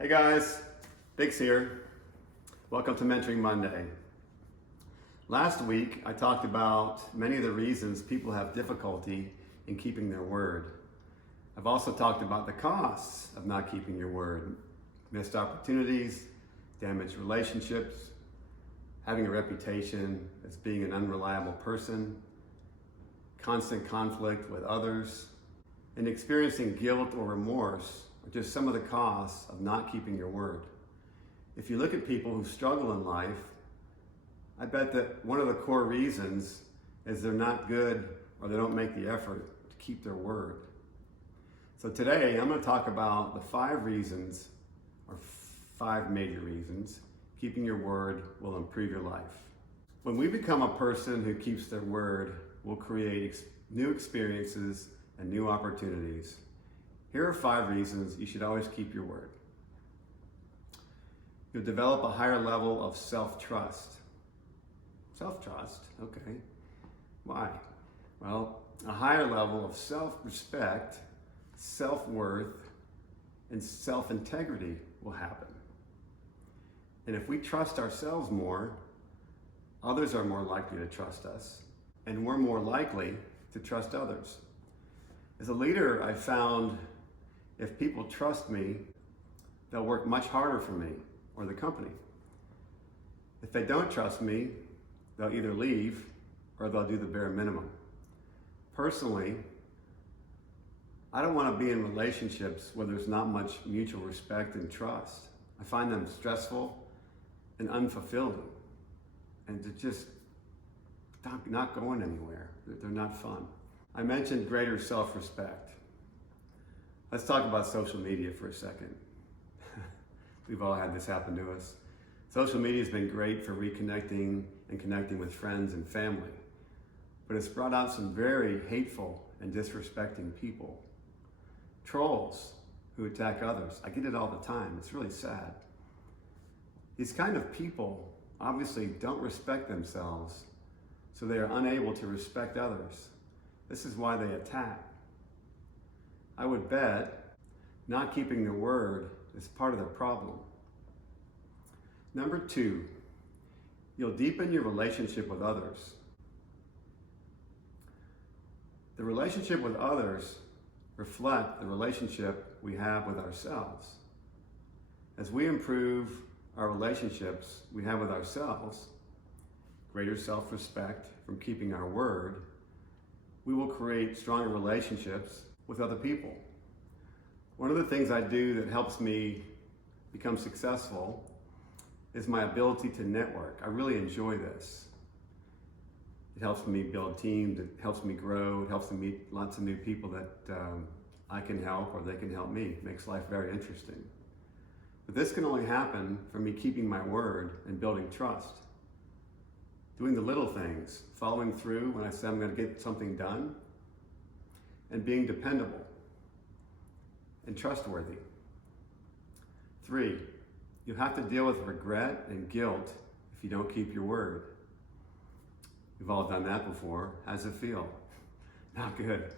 Hey guys, Biggs here. Welcome to Mentoring Monday. Last week I talked about many of the reasons people have difficulty in keeping their word. I've also talked about the costs of not keeping your word. Missed opportunities, damaged relationships, having a reputation as being an unreliable person, constant conflict with others, and experiencing guilt or remorse are just some of the costs of not keeping your word. If you look at people who struggle in life, I bet that one of the core reasons is they're not good or they don't make the effort to keep their word. So today I'm going to talk about the 5 reasons, or 5 major reasons, keeping your word will improve your life. When we become a person who keeps their word, we'll create new experiences and new opportunities. Here are 5 reasons you should always keep your word. You'll develop a higher level of self-trust. Self-trust, okay. Why? Well, a higher level of self-respect, self-worth, and self-integrity will happen. And if we trust ourselves more, others are more likely to trust us, and we're more likely to trust others. As a leader, I found if people trust me, they'll work much harder for me or the company. If they don't trust me, they'll either leave or they'll do the bare minimum. Personally, I don't want to be in relationships where there's not much mutual respect and trust. I find them stressful and unfulfilling, and they're just not going anywhere. They're not fun. I mentioned greater self-respect. Let's talk about social media for a second. We've all had this happen to us. Social media has been great for reconnecting and connecting with friends and family, but it's brought out some very hateful and disrespecting people. Trolls who attack others. I get it all the time. It's really sad. These kind of people obviously don't respect themselves, so they are unable to respect others. This is why they attack. I would bet not keeping their word is part of their problem. Number 2, you'll deepen your relationship with others. The relationship with others reflect the relationship we have with ourselves. As we improve our relationships we have with ourselves, greater self-respect from keeping our word, we will create stronger relationships with other people. One of the things I do that helps me become successful is my ability to network. I really enjoy this. It helps me build teams, it helps me grow, it helps me meet lots of new people that I can help or they can help me. It makes life very interesting. But this can only happen from me keeping my word and building trust. Doing the little things, following through when I say I'm going to get something done, and being dependable and trustworthy. 3, you have to deal with regret and guilt if you don't keep your word. We've all done that before. How does it feel? Not good.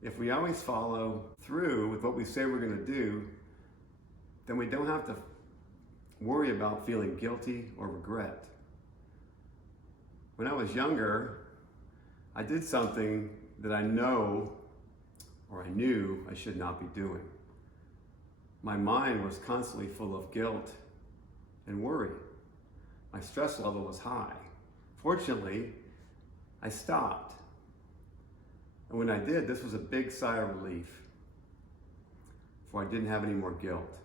If we always follow through with what we say we're going to do, then we don't have to worry about feeling guilty or regret. When I was younger, I did something that I knew I should not be doing. My mind was constantly full of guilt and worry. My stress level was high. Fortunately, I stopped. And when I did, this was a big sigh of relief, for I didn't have any more guilt.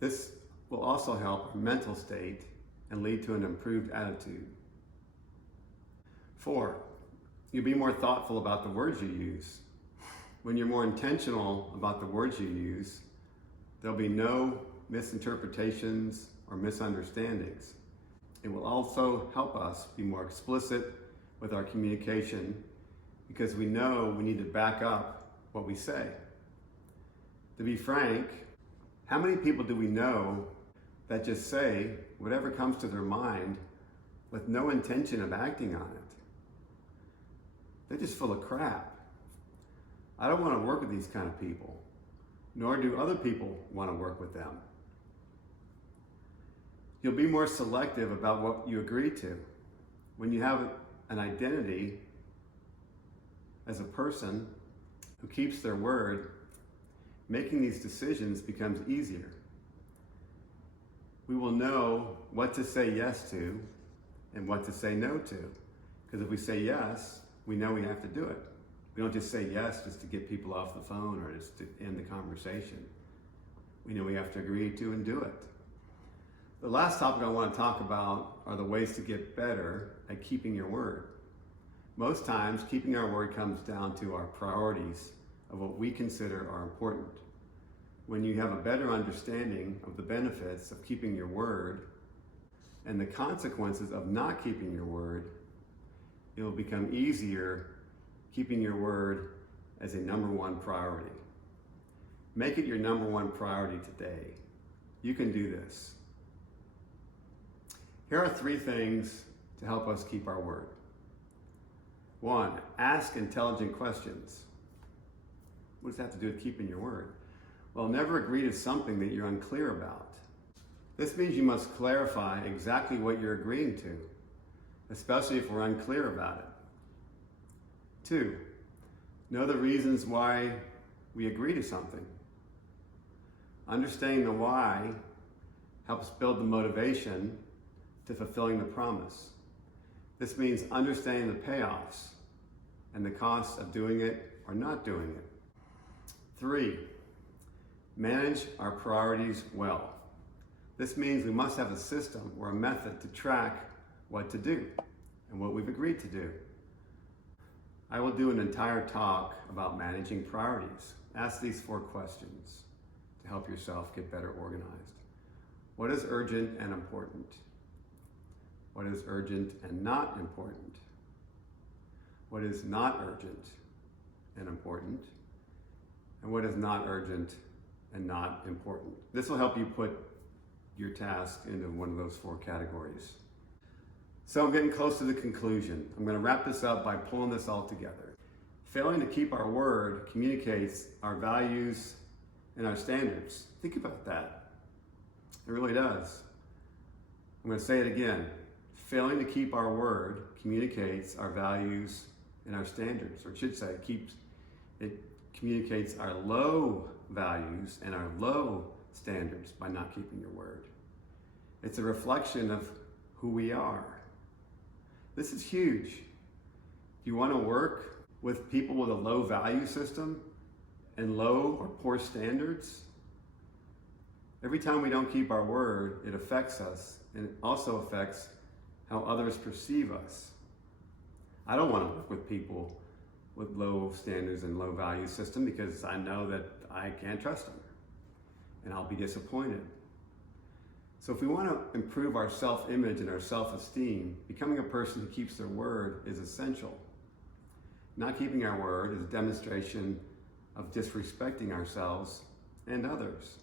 This will also help our mental state and lead to an improved attitude. 4, you'll be more thoughtful about the words you use. When you're more intentional about the words you use, there'll be no misinterpretations or misunderstandings. It will also help us be more explicit with our communication because we know we need to back up what we say. To be frank, how many people do we know that just say whatever comes to their mind with no intention of acting on it? They're just full of crap. I don't want to work with these kind of people. nor do other people want to work with them. You'll be more selective about what you agree to. When you have an identity as a person who keeps their word, making these decisions becomes easier. We will know what to say yes to and what to say no to. Because if we say yes, we know we have to do it. We don't just say yes just to get people off the phone or just to end the conversation. We know we have to agree to and do it. The last topic I want to talk about are the ways to get better at keeping your word. Most times, keeping our word comes down to our priorities of what we consider are important. When you have a better understanding of the benefits of keeping your word and the consequences of not keeping your word, it will become easier keeping your word as a number one priority. Make it your number one priority today. You can do this. Here are 3 things to help us keep our word. 1, ask intelligent questions. What does that have to do with keeping your word? Well, never agree to something that you're unclear about. This means you must clarify exactly what you're agreeing to, especially if we're unclear about it. 2, know the reasons why we agree to something. Understanding the why helps build the motivation to fulfilling the promise. This means understanding the payoffs and the costs of doing it or not doing it. 3, manage our priorities well. This means we must have a system or a method to track what to do and what we've agreed to do. I will do an entire talk about managing priorities. Ask these 4 questions to help yourself get better organized. What is urgent and important? What is urgent and not important? What is not urgent and important? And what is not urgent and not important? This will help you put your task into one of those 4 categories. So I'm getting close to the conclusion. I'm going to wrap this up by pulling this all together. Failing to keep our word communicates our values and our standards. Think about that. It really does. I'm going to say it again. Failing to keep our word communicates our values and our standards, or it should say it communicates our low values and our low standards by not keeping your word. It's a reflection of who we are. This is huge. If you want to work with people with a low value system and low or poor standards, every time we don't keep our word, it affects us, and it also affects how others perceive us. I don't want to work with people with low standards and low value system because I know that I can't trust them and I'll be disappointed. So if we want to improve our self-image and our self-esteem, becoming a person who keeps their word is essential. Not keeping our word is a demonstration of disrespecting ourselves and others.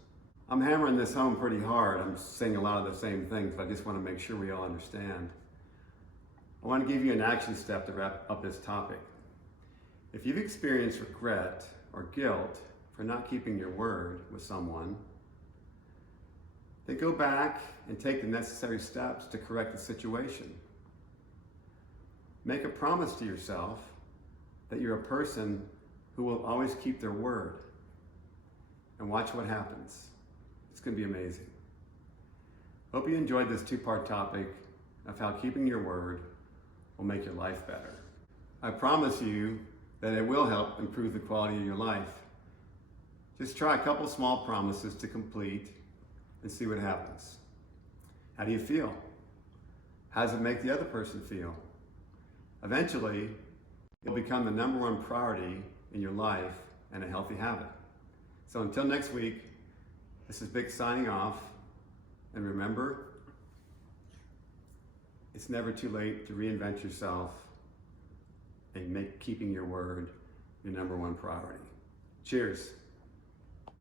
I'm hammering this home pretty hard. I'm saying a lot of the same things, but I just want to make sure we all understand. I want to give you an action step to wrap up this topic. If you've experienced regret or guilt for not keeping your word with someone, then go back and take the necessary steps to correct the situation. Make a promise to yourself that you're a person who will always keep their word, and watch what happens. It's going to be amazing. Hope you enjoyed this 2-part topic of how keeping your word will make your life better. I promise you that it will help improve the quality of your life. Just try a couple small promises to complete and see what happens. How do you feel? How does it make the other person feel? Eventually, it'll become the number one priority in your life and a healthy habit. So until next week, this is Vic signing off. And remember, it's never too late to reinvent yourself and make keeping your word your number one priority. Cheers.